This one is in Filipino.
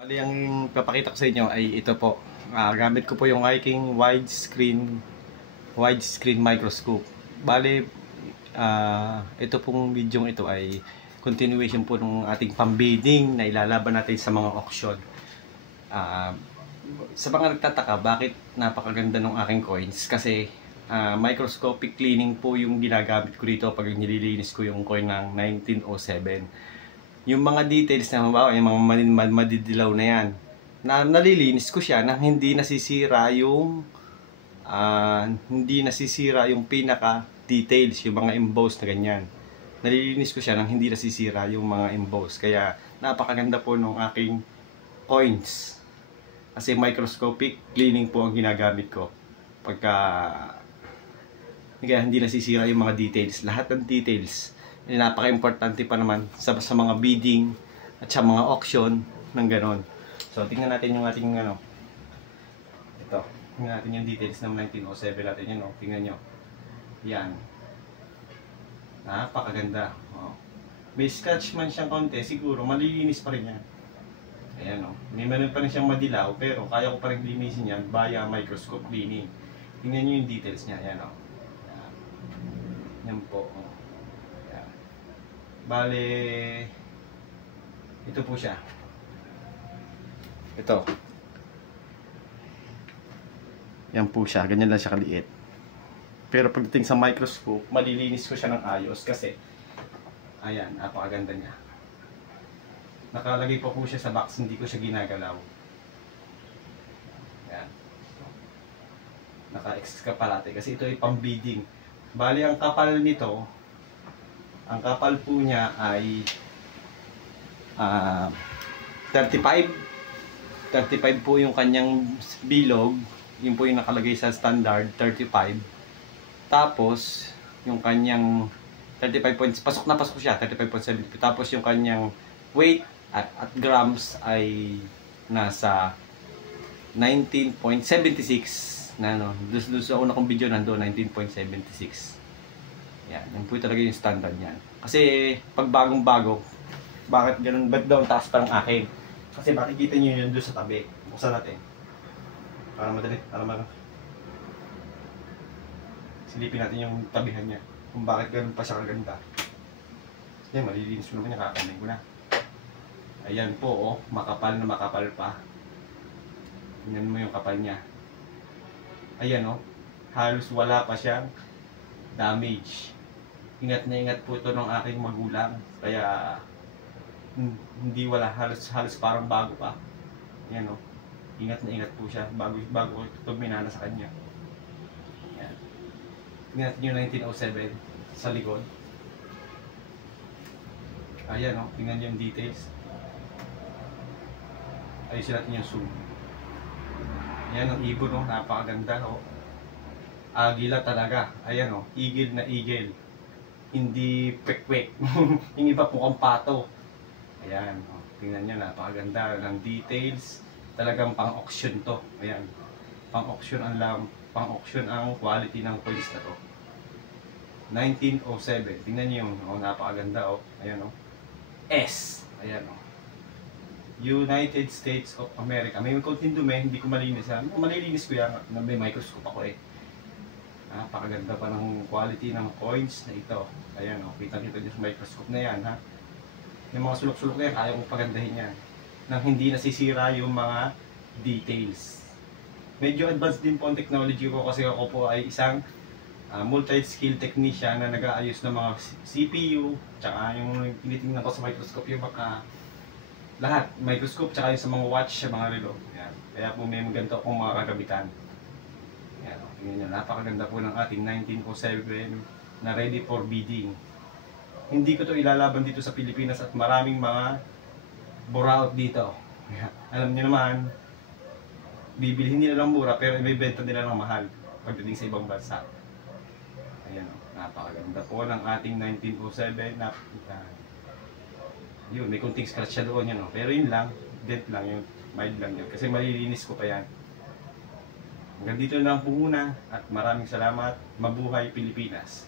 Bali, ang papakita ko sa inyo ay ito po. Gamit ko po yung aking widescreen microscope. Bali, ito pong video ito ay continuation po ng ating pambiding na ilalaban natin sa mga auction. Sa mga nagtataka, bakit napakaganda ng aking coins? Kasi microscopic cleaning po yung ginagamit ko dito pag nililinis ko yung coin ng 1907. Yung mga details na halimbawa, yung mga madidilaw na yan, nalilinis ko siya nang hindi nasisira yung pinaka details, yung mga emboss na ganyan. Nalilinis ko siya nang hindi nasisira yung mga emboss. Kaya napakaganda po ng aking coins. Kasi microscopic cleaning po ang ginagamit ko. Pagka hindi nasisira yung mga details. Lahat ng details napaka-importante pa naman sa mga bidding at sa mga auction ng ganon. So tingnan natin yung ating ito. Tingnan natin yung details ng 1907 natin yun, tingnan nyo. Yan. Napakaganda. May scratch man siyang konti, siguro malilinis pa rin yan. Ayan may meron pa rin siyang madilaw, pero kaya ko pa rin linisin yan via microscope cleaning. Tingnan nyo yung details niya. Ayan yan po. Bale, ito po siya. Ito. Yan po siya. Ganyan lang siya kaliit. Pero pagdating sa microscope, malilinis ko siya ng ayos kasi ayan, napakaganda niya. Nakalagay pa po siya sa box, hindi ko siya ginagalaw. Ayan. Naka-excapalate kasi ito ay pang-bidding. Bale, ang kapal nito, ang kapal po niya ay 35 po yung kanyang bilog. Yun po yung nakalagay sa standard, 35. Tapos yung kanyang 35 points, pasok na pasok siya, 35.70. Tapos yung kanyang weight at grams ay nasa 19.76 na doon sa una kong video nandoon 19.76. Yan, yun po talaga yung standard niyan. Kasi pag bagong-bago, bakit ganun, ba't daw taas pa ng akin? Kasi makikita nyo yun doon sa tabi. Buksan natin. Para madali, silipin natin yung tabihan niya. Kung bakit ganun pa siya kaganda. Yan, malilinis ko naman yung kakamay ko na. Ayan po, makapal na makapal pa. Tingnan mo yung kapal niya. Ayan halos wala pa siyang damage. Ingat na ingat po ito ng aking magulang. Kaya hindi wala, halos parang bago pa. Yan ingat na ingat po siya bago ko ito minana sa kanya. Yan. Tingnan natin yung 1907 sa likod. Ayan tingnan yung details. Ayusin natin yung zoom. Ayan ang ibon napakaganda Agila talaga. Ayan igil na igil. Hindi pekwek. Yung iba po ang pato. Ayan tingnan nyo, napakaganda ng details. Talagang pang-auction to. Ayan. Pang-auction ang quality ng coins na to. 1907. Tingnan nyo yung napakaganda Ayan S. Ayan United States of America. May konting dumi, hindi ko malinis. Malilinis ko yan. May microscope ako napakaganda pa ng quality ng coins na ito. Ayan kita-kita nyo sa microscope na yan Yung mga sulok-sulok na yan, kaya kong pagandahin yan. Nang hindi nasisira yung mga details. Medyo advanced din po ang technology ko kasi ako po ay isang multi-skill technician na nag-aayos ng mga CPU, tsaka yung tinitingnan ko sa microscope yung lahat, microscope, tsaka yung sa mga watch, sa mga relo. Ayan. Kaya po may ganito akong mga kagamitan. Tingnan nyo, napakaganda po ng ating 1907 na ready for bidding. Hindi ko to ilalaban dito sa Pilipinas at maraming mga buraot dito. Alam niyo naman, bibilihin nila lang mura pero may benta nila ng mahal pagdating sa ibang bansa. Ayan napakaganda po ng ating 1907 yun, may kunting scratch siya doon pero yun lang, dent lang yun, mild lang yun kasi malilinis ko pa yan. Hanggang dito na lang po muna at maraming salamat. Mabuhay Pilipinas!